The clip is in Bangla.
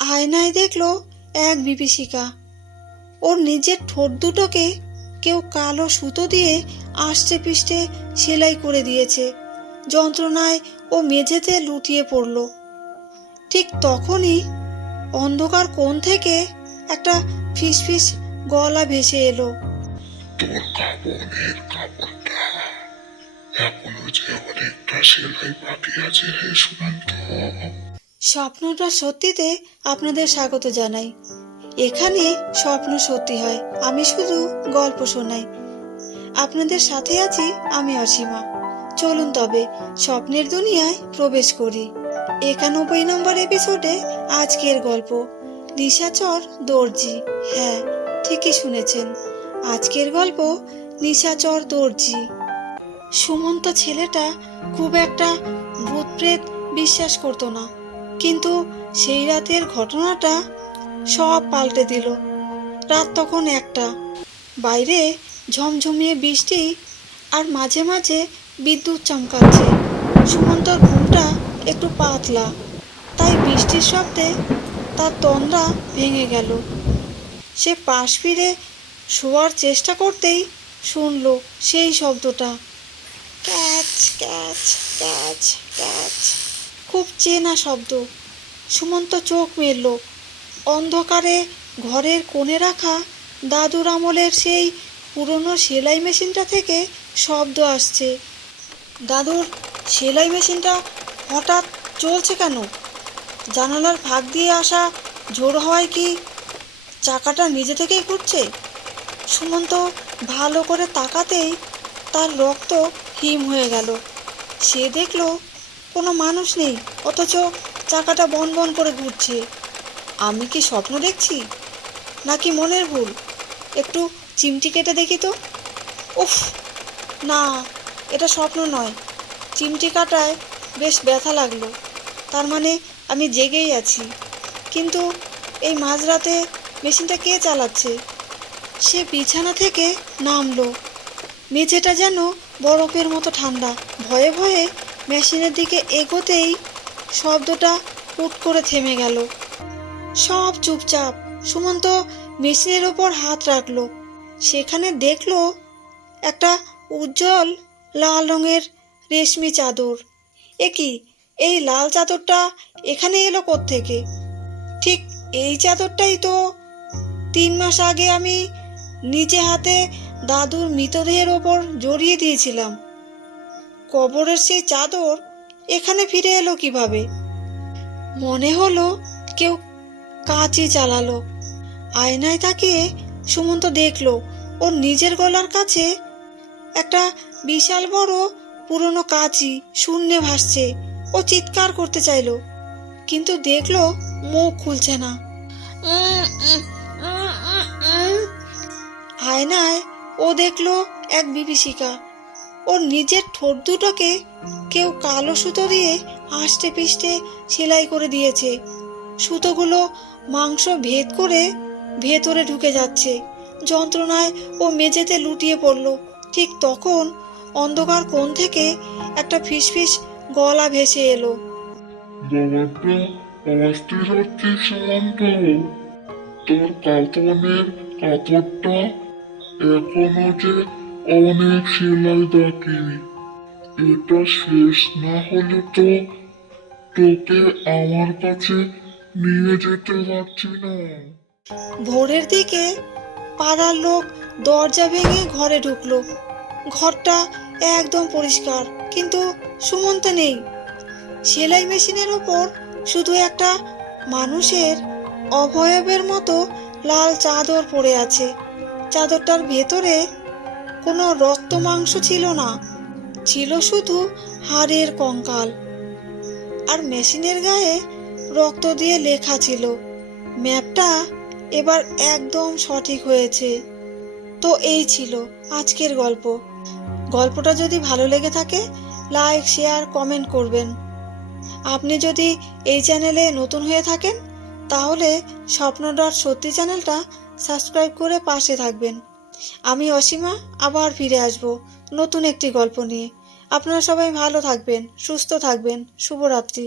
আয়নায় দেখলো এক বিভীষিকা। ওর নিজের ঠোঁট দুটোকে কেউ কালো সুতো দিয়ে আষ্টে পিষ্টে সেলাই করে দিয়েছে। যন্ত্রণায় ও মেঝেতে লুটিয়ে পড়ল। ঠিক তখনই অন্ধকার কোণ থেকে একটা ফিসফিস গলা ভেসে এলো। তোর কাপড়ের কাপড়টা এখনো যে অনেকটা সেলাই বাকি আছে রে সুমন্ত। স্বপ্নটা সত্যিতে আপনাদের স্বাগত জানাই। এখানে স্বপ্ন সত্যি হয়, আমি শুধু গল্প শোনাই। আপনাদের সাথে আছি আমি অসীমা। চলুন তবে স্বপ্নের দুনিয়ায় প্রবেশ করি। 91 নম্বর এপিসোডে আজকের গল্প নিশাচর দর্জি। হ্যাঁ, ঠিকই শুনেছেন, আজকের গল্প নিশাচর দর্জি। সুমন্ত ছেলেটা খুব একটা ভূত প্রেত বিশ্বাস করতো না, কিন্তু সেই রাতের ঘটনাটা সব পাল্টে দিল। রাত তখন 1টা, বাইরে ঝমঝমিয়ে বৃষ্টি আর মাঝে মাঝে বিদ্যুৎ চমকাচ্ছে। সুমন্তর ঘুমটা একটু পাতলা, তাই বৃষ্টির শব্দে তার তন্দ্রা ভেঙে গেল। সে পাশ ফিরে শোয়ার চেষ্টা করতেই শুনল সেই শব্দটা, ক্যাচ ক্যাচ ক্যাচ ক্যাচ। খুব চেনা শব্দ। সুমন্ত চোখ মেলল। অন্ধকারে ঘরের কোণে রাখা দাদুর আমলের সেই পুরনো সেলাই মেশিনটা থেকে শব্দ আসছে। দাদুর সেলাই মেশিনটা হঠাৎ চলছে কেন? জানালার ফাঁক দিয়ে আসা ঝোড় হওয়ায় কি চাকাটা নিজে থেকেই ঘুরছে? সুমন্ত ভালো করে তাকাতেই তার রক্ত হিম হয়ে গেল। সে দেখল কোনো মানুষ নেই, অথচ চাকাটা বন বন করে ঘুরছে। আমি কি স্বপ্ন দেখছি নাকি মনের ভুল? একটু চিমটি কেটে দেখি তো। উফ, না, এটা স্বপ্ন নয়। চিমটি কাটায় বেশ ব্যথা লাগলো, তার মানে আমি জেগেই আছি। কিন্তু এই মাঝরাতে মেশিনটা কে চালাচ্ছে? সে বিছানা থেকে নামলো। মেঝেটা যেন বরফের মতো ঠান্ডা। ভয়ে ভয়ে মেশিনের দিকে এগোতেই শব্দটা হুট করে থেমে গেল। সব চুপচাপ। সুমন্ত মেশিনের ওপর হাত রাখলো। সেখানে দেখলো একটা উজ্জ্বল লাল রঙের রেশমি চাদর। এ কি, এই লাল চাদরটা এখানে এলো কোত্থেকে? ঠিক এই চাদরটাই তো 3 মাস আগে আমি নিজে হাতে দাদুর মৃতদেহের ওপর জড়িয়ে দিয়েছিলাম। কবরের সেই চাদর এখানে ফিরে এলো কিভাবে? মনে হলো কেউ কাঁচি চালালো। আয়নায় তাকিয়ে সুমন্ত দেখলো ওর নিজের গলার কাছে একটা বিশাল বড় পুরনো কাঁচি শূন্যে ভাসছে। ও চিৎকার করতে চাইলো, কিন্তু দেখলো মুখ খুলছে না। আয়নায় ও দেখলো এক বিভীষিকা। ওর নিজের ঠোঁট দুটোকে কেউ কালো সুতো দিয়ে আষ্টে পিষ্টে সেলাই করে দিয়েছে। সুতোগুলো মাংস ভেদ করে ভেতরে ঢুকে যাচ্ছে। যন্ত্রণায় ও মেঝেতে লুটিয়ে পড়ল। ঠিক তখন অন্ধকার কোণ থেকে একটা ফিসফিস গলা ভেসে এলো। বাবাটা অস্থির হচ্ছে সুমন্ত। তোর কাপড়ের কাপড়টা এখনো যে অনেক সেলাই বাকি। এটা শেষ না হলে তো তোকে আমার কাছে নিয়ে যেতে পারছি না। ভোরের দিকে পাড়ার লোক দরজা ভেঙে ঘরে ঢুকলো। ঘরটা একদম পরিষ্কার, কিন্তু সুমন্ত নেই। সেলাই মেশিনের ওপর শুধু একটা মানুষের অবয়বের মতো লাল চাদর পড়ে আছে। চাদরটার ভেতরে কোনো রক্ত মাংস ছিল না, ছিল শুধু হাড়ের কঙ্কাল। আর মেশিনের গায়ে রক্ত দিয়ে লেখা ছিল, ম্যাপটা এবার একদম সঠিক হয়েছে। তো এই ছিল আজকের গল্প। গল্পটা যদি ভালো লেগে থাকে লাইক, শেয়ার, কমেন্ট করবেন। আপনি যদি এই চ্যানেলে নতুন হয়ে থাকেন তাহলে স্বপ্ন.সত্যি চ্যানেলটা সাবস্ক্রাইব করে পাশে থাকবেন। আমি অসীমা আবার ফিরে আসব নতুন একটি গল্প নিয়ে। আপনারা সবাই ভালো থাকবেন, সুস্থ থাকবেন। শুভরাত্রি।